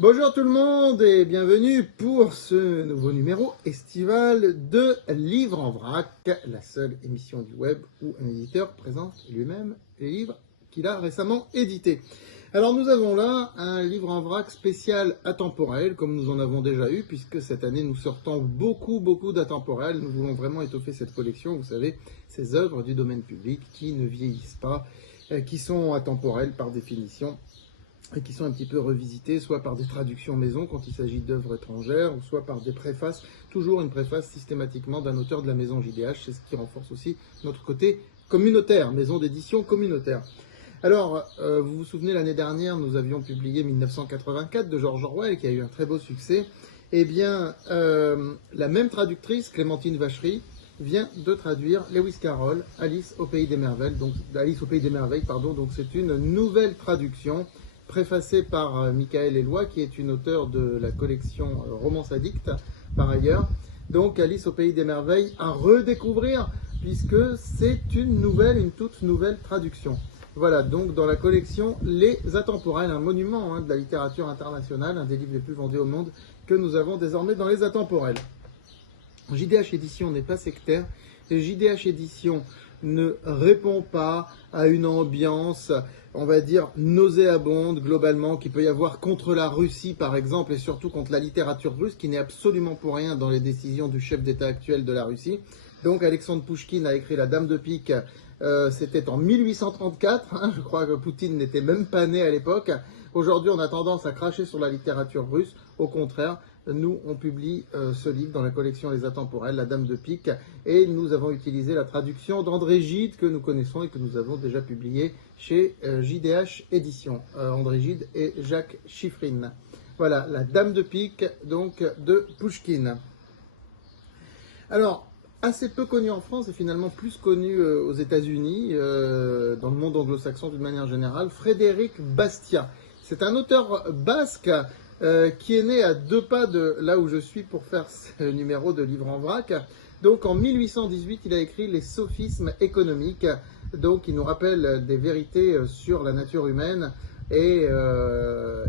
Bonjour tout le monde et bienvenue pour ce nouveau numéro estival de Livres en vrac, la seule émission du web où un éditeur présente lui-même les livres qu'il a récemment édités. Alors nous avons là un livre en vrac spécial atemporel, comme nous en avons déjà eu, puisque cette année nous sortons beaucoup d'atemporel. Nous voulons vraiment étoffer cette collection, vous savez, ces œuvres du domaine public qui ne vieillissent pas, qui sont atemporelles par définition, et qui sont un petit peu revisitées, soit par des traductions maison quand il s'agit d'œuvres étrangères, ou soit par des préfaces, toujours une préface systématiquement d'un auteur de la maison JDH, c'est ce qui renforce aussi notre côté communautaire, maison d'édition communautaire. Alors, vous vous souvenez, l'année dernière, nous avions publié 1984 de George Orwell, qui a eu un très beau succès. Eh bien, la même traductrice, Clémentine Vachery, vient de traduire Lewis Carroll, Alice au Pays des Merveilles, donc c'est une nouvelle traduction préfacée par Michael Eloi, qui est une auteure de la collection Romance Addict, par ailleurs. Donc Alice au Pays des Merveilles à redécouvrir, puisque c'est une toute nouvelle traduction. Voilà, donc dans la collection Les Atemporels, un monument de la littérature internationale, un des livres les plus vendus au monde que nous avons désormais dans Les Atemporels. JDH Édition n'est pas sectaire, et JDH Édition ne répond pas à une ambiance, on va dire, nauséabonde globalement, qu'il peut y avoir contre la Russie par exemple, et surtout contre la littérature russe, qui n'est absolument pour rien dans les décisions du chef d'État actuel de la Russie. Donc Alexandre Pouchkine a écrit La Dame de Pique, c'était en 1834, je crois que Poutine n'était même pas né à l'époque. Aujourd'hui, on a tendance à cracher sur la littérature russe. Au contraire, nous, on publie ce livre dans la collection Les Atemporels, La Dame de Pique, et nous avons utilisé la traduction d'André Gide, que nous connaissons et que nous avons déjà publié chez JDH Édition. André Gide et Jacques Chiffrine. Voilà, La Dame de Pique, donc, de Pouchkine. Alors, assez peu connu en France et finalement plus connu aux États-Unis, dans le monde anglo-saxon d'une manière générale, Frédéric Bastiat. C'est un auteur basque qui est né à 2 pas de là où je suis pour faire ce numéro de Livre en vrac. Donc en 1818, il a écrit Les Sophismes économiques. Donc il nous rappelle des vérités sur la nature humaine. Et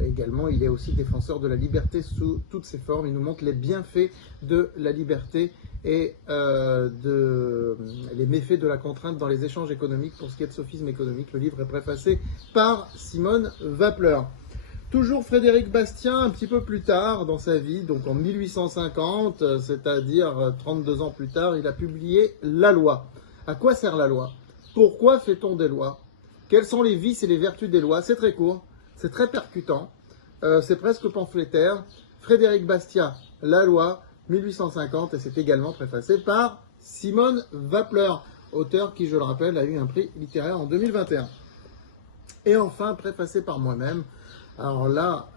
également, il est aussi défenseur de la liberté sous toutes ses formes. Il nous montre les bienfaits de la liberté et les méfaits de la contrainte dans les échanges économiques. Pour ce qui est de sophisme économique, le livre est préfacé par Simone Wappler. Toujours Frédéric Bastiat, un petit peu plus tard dans sa vie, donc en 1850, c'est-à-dire 32 ans plus tard, il a publié La Loi. À quoi sert la loi? Pourquoi fait-on des lois? Quels sont les vices et les vertus des lois? C'est très court, c'est très percutant, c'est presque pamphlétaire. Frédéric Bastiat, La Loi, 1850, et c'est également préfacé par Simone Wappler, auteur qui, je le rappelle, a eu un prix littéraire en 2021. Et enfin, préfacé par moi-même. Alors là,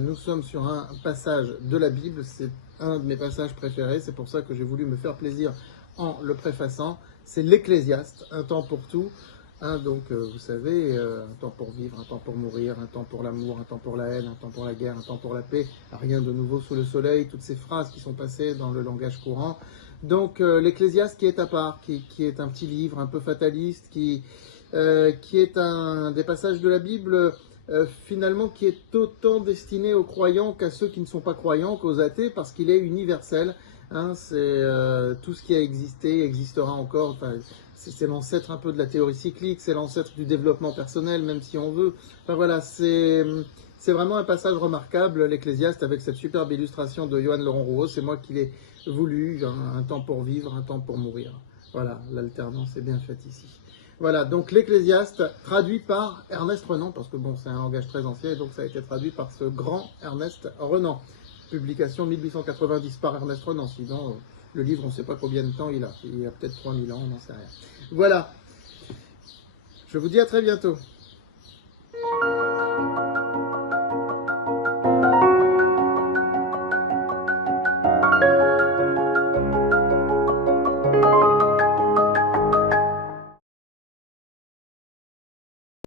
nous sommes sur un passage de la Bible, c'est un de mes passages préférés, c'est pour ça que j'ai voulu me faire plaisir en le préfaçant. C'est l'Ecclésiaste, un temps pour tout. Donc, vous savez, un temps pour vivre, un temps pour mourir, un temps pour l'amour, un temps pour la haine, un temps pour la guerre, un temps pour la paix. Rien de nouveau sous le soleil, toutes ces phrases qui sont passées dans le langage courant. Donc, l'Ecclésiaste qui est à part, qui est un petit livre un peu fataliste, qui est un des passages de la Bible finalement qui est autant destiné aux croyants qu'à ceux qui ne sont pas croyants, qu'aux athées, parce qu'il est universel. C'est tout ce qui a existé, existera encore. Enfin, c'est l'ancêtre un peu de la théorie cyclique, c'est l'ancêtre du développement personnel, même si on veut. Enfin voilà, c'est vraiment un passage remarquable, l'Ecclésiaste, avec cette superbe illustration de Johann Laurent Rouault. C'est moi qui l'ai voulu, un temps pour vivre, un temps pour mourir. Voilà, l'alternance est bien faite ici. Voilà, donc l'Ecclésiaste, traduit par Ernest Renan, parce que bon, c'est un langage très ancien, et donc ça a été traduit par ce grand Ernest Renan. Publication 1890 par Ernest Renan, sinon le livre, on ne sait pas combien de temps il a peut-être 3000 ans, on n'en sait rien. Voilà, je vous dis à très bientôt.